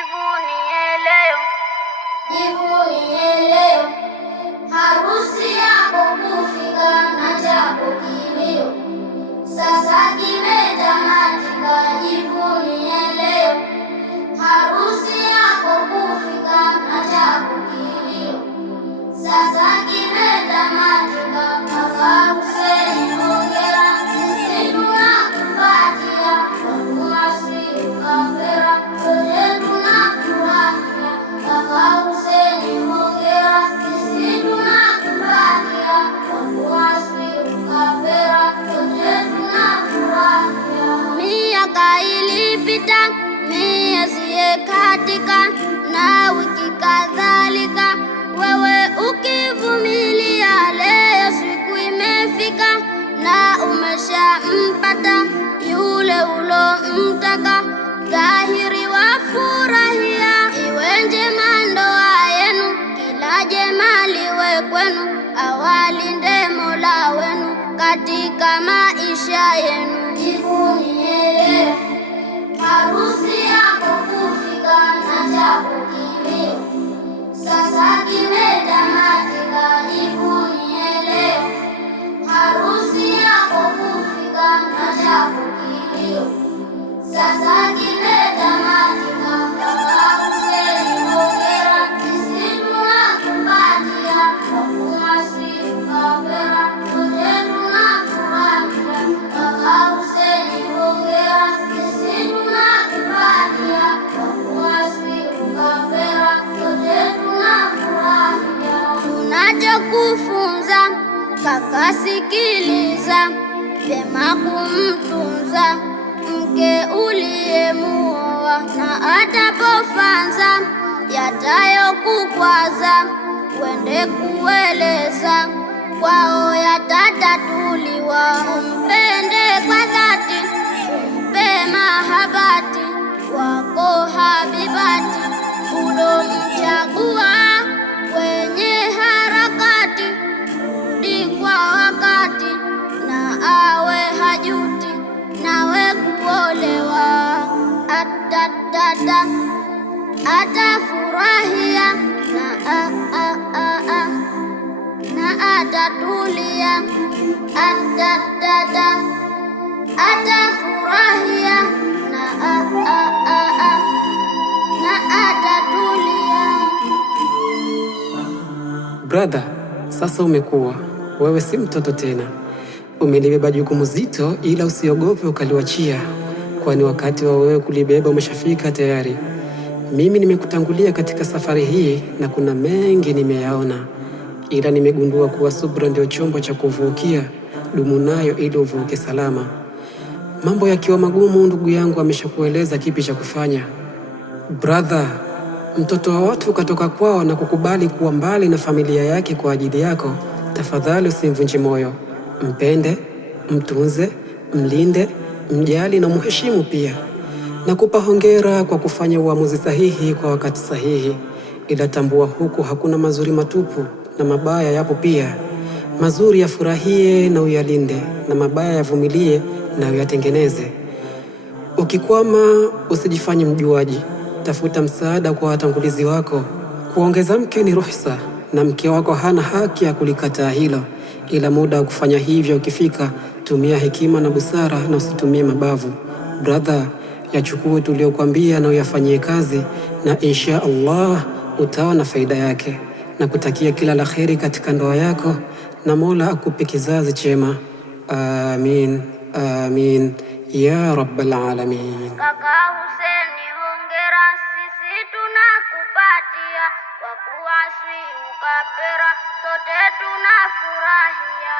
jivunie leo, jivunie leo, harusi yako kufika na chako kilio, sasa kimetamatika, jivunie leo, harusi yako kufika na chako kilio, sasa kimetamatika, kaka Hussein hongera, sisi tunakupatia wakuasi ukapera, sote tunafurahia, kaka Hussein hongera, sisi tunakupatia wakuasi ukapera, sote tunafurahia. Miaka ilipita, miezi katika na wiki kadhalika, wewe ukivumilia, leo siku imefika na umeshampata yule ulomtaka, dhahiri wafurahia, iwe njema ndoa yenu, kila jema liwe kwenu, awalinde Mola wenu katika maisha yenu. Jivunie leo, harusi yako kufika na chako kilio, sasa kimetamatika, jivunie leo, harusi yako kufika na chako kilio, sasa kimetamatika, kaka Hussein hongera, sisi tunakupatia wakuasi ukapera, sote tunafurahia, kaka Hussein hongera, sisi tunakupatia wakuasi ukapera, sote tunafurahia. Tunachokufunza kaka, sikiliza vyema kumtunza mke uliyemuoa, na atapofanza yatayokukwaza, wende kueleza kwao yatatatuliwa. Umpende kwa dhati, umpe mahabati wako habibati, ulomchagua kwenye harakati, rudi kwa wakati na awe hajuti nawe kuolewa. Atadada atafurahia na atatulia. Atadada atafurahia na atatulia. Brother, sasa umekuwa wewe si mtoto tena, umelibeba jukumu zito, ila usiogope ukaliwachia, kwani wakati wa wewe kulibeba umeshafika tayari. Mimi nimekutangulia katika safari hii na kuna mengi nimeyaona, ila nimegundua kuwa subra ndio chombo cha kuvukia. Dumu nayo ili uvuke salama. Mambo yakiwa magumu, ndugu yangu ameshakueleza kipi cha kufanya. Brother, mtoto wa watu katoka kwao na kukubali kuwa mbali na familia yake kwa ajili yako. Tafadhali usimvunje moyo, mpende, mtunze, mlinde, mjali na muheshimu pia. Nakupa hongera kwa kufanya uamuzi sahihi kwa wakati sahihi, ila tambua huku hakuna mazuri matupu, na mabaya yapo pia. Mazuri yafurahie na uyalinde, na mabaya yavumilie na uyatengeneze. Ukikwama usijifanye mjuaji, tafuta msaada kwa watangulizi wako. Kuongeza mke ni ruhusa, na mke wako hana haki ya kulikataa hilo, ila muda wa kufanya hivyo ukifika, tumia hekima na busara na usitumie mabavu. Brother, yachukue tuliokuambia na uyafanyie kazi, na insha Allah utaona faida yake. Na kutakia kila la kheri katika ndoa yako, na Mola akupe kizazi chema. Amin, amin ya rabbal alamin. Kaka Hussein hongera, sisi tunakupatia kwa kuasi ukapera, sote tunafurahia.